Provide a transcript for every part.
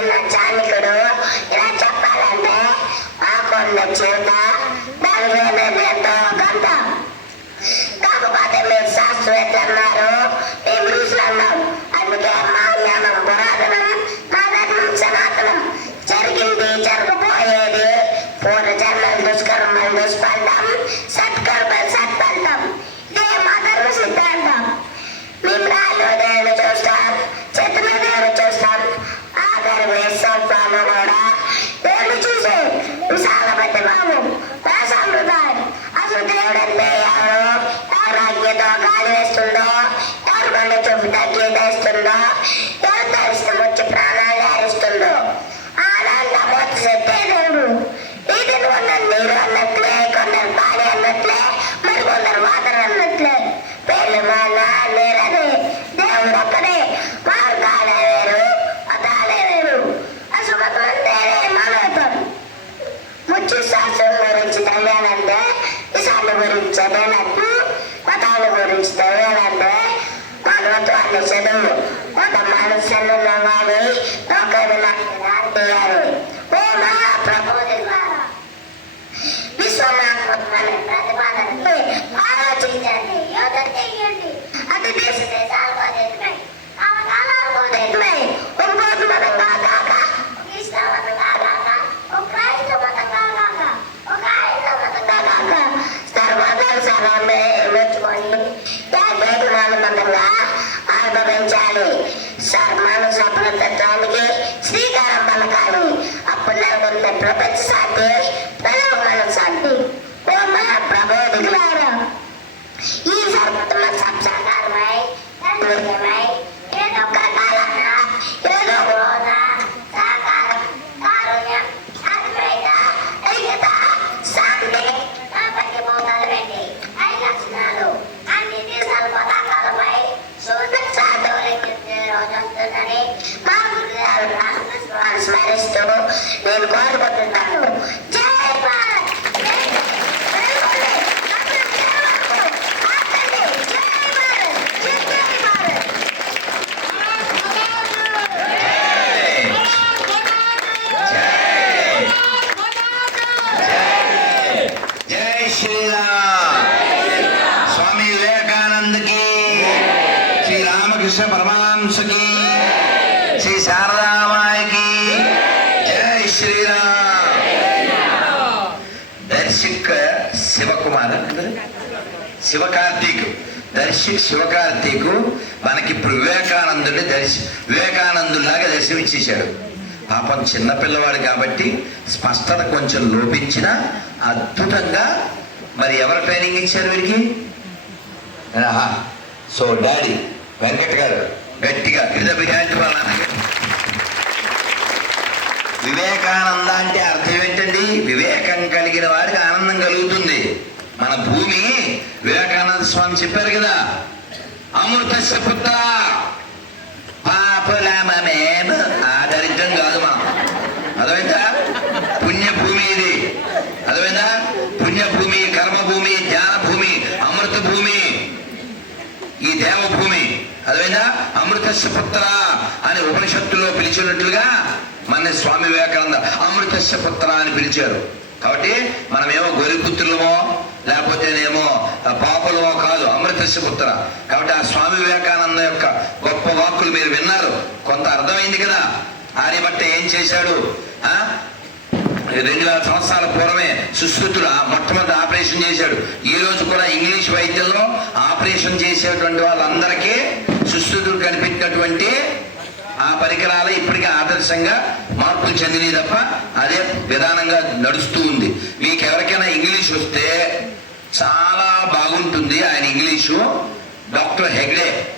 ఉన్న చాలికుడు. ఇలా చేత దానిలోనే ఎంతో కొంత కాకపోతే మీరు అన్నారు అందుకే మా జ్ఞానం పురాతనం మా ధర్మం సనాతనం. జరిగింది జరగబోయేది. పూర్వ జన్మల దుష్కర్మలు దుష్ఫలితం సత్కర్మ సత్ఫలితం. ఇదే మా ధర్మ సిద్ధాంతం. మేము రాళ్ళు తొమ్మిది అట్లే వేస్తున్నా Sa hermanos, sa brother. శ్రీపాదాంశకి Shri శారదామాయకి జై శ్రీరామ్. దర్శిక్ శివకుమార్. శివకార్తీక్ దర్శి శివకార్తీకు మనకిప్పుడు వివేకానందుడి దర్శి వివేకానందులాగా దర్శనమిచ్చేశాడు. పాపం చిన్నపిల్లవాడు కాబట్టి స్పష్టత కొంచెం లోపించిన అద్భుతంగా మరి ఎవరు ట్రైనింగ్ ఇచ్చారు వీరికి సో డాడీ వెంకట్ గారు. గట్టిగా. క్రిత బిగాంటి వివేకానంద అంటే అర్థం ఏంటండి? వివేకం కలిగిన వారికి ఆనందం కలుగుతుంది. మన భూమి వివేకానంద స్వామి చెప్పారు కదా అమృత పుత్త పాపలామేమ ఆదరిద్రం కాదు అదవైందా పుణ్య భూమి ఇది. అదవైందా అదేనా అమృతస్య పుత్ర అని ఉపనిషత్తులో పిలిచినట్లుగా మన స్వామి వివేకానంద అమృతస్య పుత్ర అని పిలిచారు. కాబట్టి మనమేమో గొరిపుత్రులమో లేకపోతేనేమో పాపలమో కాదు అమృతస్య పుత్ర కాబట్టి ఆ స్వామి వివేకానంద యొక్క గొప్ప వాక్కులు మీరు విన్నారు. కొంత అర్థమైంది కదా? ఆర్యభట్ట ఏం చేశాడు? రెండు వేల సంవత్సరాల పూర్వమే సుస్థుతుడు ఆ మొట్టమొదటి ఆపరేషన్ చేశాడు. ఈ రోజు కూడా ఇంగ్లీష్ వైద్యంలో ఆపరేషన్ చేసేటువంటి వాళ్ళందరికీ సుస్థుతుడు కనిపెట్టినటువంటి ఆ పరికరాలు ఇప్పటికీ ఆదర్శంగా మార్పులు చెందినవి తప్ప అదే విధానంగా నడుస్తూ ఉంది. మీకు ఎవరికైనా ఇంగ్లీష్ వస్తే చాలా బాగుంటుంది. ఆయన ఇంగ్లీషు డాక్టర్ హెగ్డే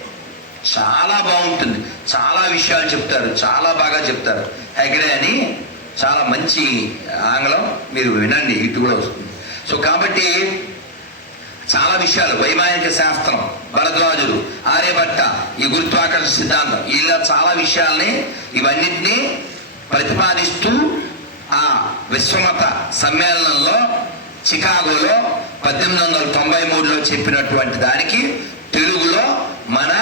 చాలా బాగుంటుంది. చాలా విషయాలు చెప్తారు. చాలా బాగా చెప్తారు. హెగ్డే అని చాలా మంచి ఆంగ్లం. మీరు వినండి ఇటు కూడా వస్తుంది. సో కాబట్టి చాలా విషయాలు. వైమానిక శాస్త్రం భరద్వాజుడు ఆర్యభట్ట ఈ గురుత్వాకర్షణ సిద్ధాంతం ఇలా చాలా విషయాల్ని ఇవన్నిటినీ ప్రతిపాదిస్తూ ఆ విశ్వమత సమ్మేళనంలో చికాగోలో పద్దెనిమిది వందల తొంభై మూడులో చెప్పినటువంటి దానికి తెలుగులో మన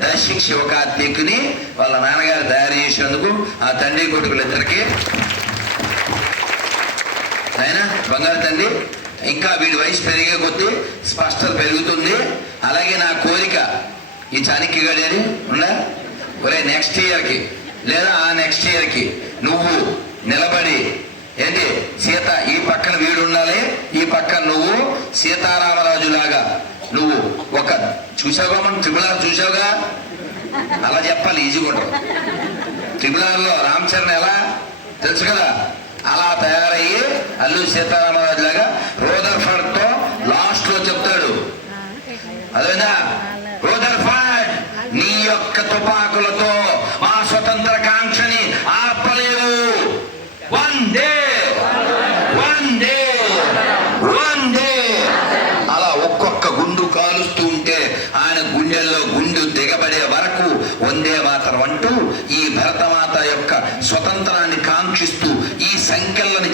దర్శిక్ శివకార్తీకుని వాళ్ళ నాన్నగారు తయారు చేసినందుకు ఆ తండ్రి కొడుకులిద్దరికి ఆయన బంగారు తండ్రి ఇంకా వీడి వయసు పెరిగే కొద్దీ స్పష్టత పెరుగుతుంది. అలాగే నా కోరిక ఈ చాణక్య గడేది ఉందా? ఒరే నెక్స్ట్ ఇయర్కి లేదా ఆ నెక్స్ట్ ఇయర్కి నువ్వు నిలబడి ఏంటి? సీత ఈ పక్కన వీడు ఉండాలి ఈ పక్కన నువ్వు సీతారామరాజు లాగా నువ్వు ఒక చూసావుగా మనం త్రిపులార్ చూసావుగా? అలా చెప్పాలి ఈజీగా ఉంటుంది త్రిపులార్లో రామ్ చరణ్ ఎలా? తెలుసు కదా? అలా తయారయ్యి అల్లు సీతారామరాజు లాగా రోదర్ఫర్డ్తో లాస్ట్లో చెప్తాడు. అదేనా?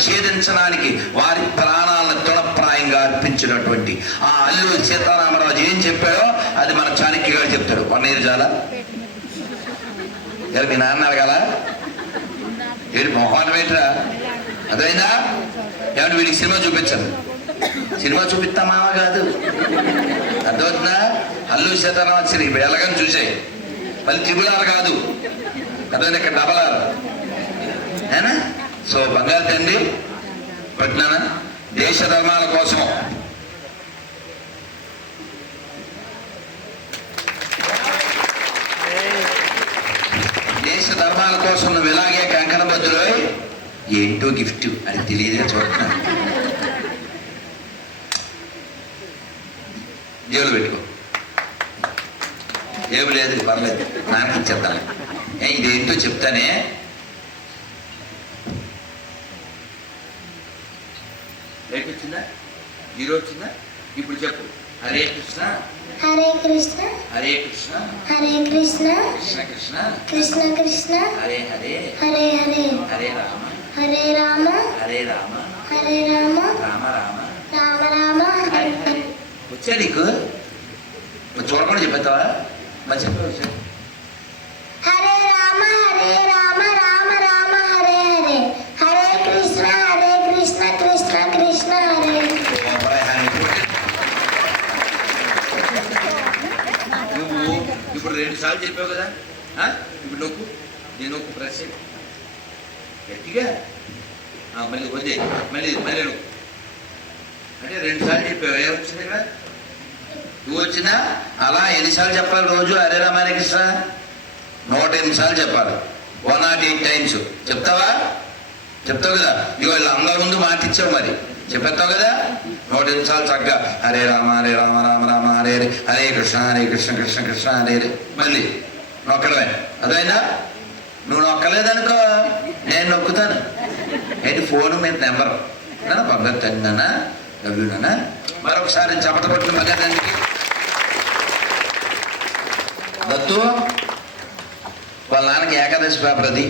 సంఖ్యలను ఛేదించడానికి వారి ప్రాణాలను తృణప్రాయంగా అర్పించినటువంటి ఆ అల్లు సీతారామరాజు ఏం చెప్పాడో అది మన చాణక్య గారు చెప్తాడు. పన్నీరు చాలా మీ నాన్న అడగాల? ఏడు మొహాన్ ఏంట్రా అదైందా ఏమంటే వీడికి సినిమా చూపించాను. సినిమా చూపిస్తా మామ కాదు. అర్థమవుతుందా? అల్లు సీతారామచ్చి ఇప్పుడు ఎలాగని చూసాయి. మళ్ళీ ట్రిపుల్ కాదు. అర్థమైంది ఇక్కడ డబల్ ఆర్ ఏనా? సో బంగారు తండ్రి పట్నాన దేశ ధర్మాల కోసం దేశ ధర్మాల కోసం నువ్వు ఇలాగే కంకణ బద్దులో ఏంటో గిఫ్ట్? అని తెలియదే చూడటం జేబులు పెట్టుకో. జేబు లేదు పర్లేదు. నాకు ఇచ్చేస్తాను ఇదేంటో చెప్తానే రేపు వచ్చిందా ఈరోజు వచ్చిందా ఇప్పుడు చెప్పు. హరే కృష్ణ. హరే కృష్ణ. హరే కృష్ణ. హరే కృష్ణ. కృష్ణ కృష్ణ. కృష్ణ కృష్ణ. హరే హరే. హరే హరే. హరే రామ. హరే రామ. హరే రామ. హరే రామ. రామ రామ. రామ రామ. హరే హరే. వచ్చా నీకు? చూడకుండా చెప్పేస్తావా? మరి చెప్పు హరే రామ హరే రామ రామ రామ హరే హరే హరే కృష్ణ హరే కృష్ణ కృష్ణ కృష్ణ హరే నువ్వు ఇప్పుడు సార్లు చెప్పావు కదా ఆ? ఇప్పుడు నొక్కు. నేను నొక్కు ప్రెస్ గట్టిగా. మళ్ళీ వద్దే మళ్ళీ మళ్ళీ నొక్కు. అంటే రెండు సార్లు చెప్పావు. ఏ వచ్చింది కదా నువ్వు వచ్చినా అలా ఎన్నిసార్లు చెప్పాలి రోజు? అరే రామాయణకృష్ణ నూట ఎనిమిది సార్లు చెప్పాలి. One not eight times. చెప్తావా? చెప్తావు కదా. ఇవాళ వీళ్ళు అందరి ముందు మాట ఇచ్చావు మరి. చెప్పేస్తావు కదా? నూట ఎనిమిది సార్లు చక్కగా. అరే రామ అరే రామ రామ రామ. హరే హరే కృష్ణ హరే కృష్ణ కృష్ణ కృష్ణ హరే హరే. మళ్ళీ నొక్కడమే. అదైనా నువ్వు నొక్కలేదనుకో నేను నొక్కుతాను. ఏంటి ఫోన్ మీద నెంబర్? బంగారు తండ్రినా డబ్బునా మరొకసారి చపట పట్టిన బంగారు దత్తు వాళ్ళ నాన్నకి ఏకాదశి పేపర్ అది.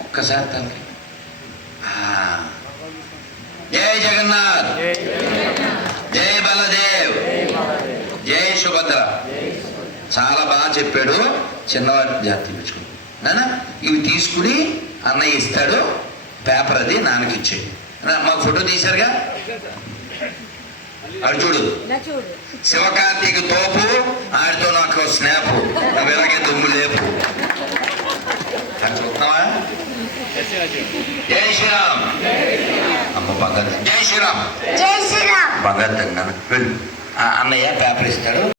ఒక్కసారి తనకి ఏ జగన్నాథ్ జై బలదేవ్ సుభద్ర చాలా బాగా చెప్పాడు. చిన్నవాడి జాతి తెచ్చుకుని ఇవి తీసుకుని అన్నయ్య ఇస్తాడు. పేపర్ అది నాన్నకి ఇచ్చేయి నా- మాకు ఫోటో తీశారుగా? అడు చూడు. ఇలా చూడు. శివకార్తీక తోపు ఆడితో నాకు స్నాప్ నువ్వు ఇలాగే దుమ్ము లేపు. చూస్తున్నావా? జై శ్రీరామ్. అమ్మ బంగారు జై శ్రీరామ్. జై శ్రీరామ్. ఆ అన్నయ్య పేపర్ ఇస్తాడు.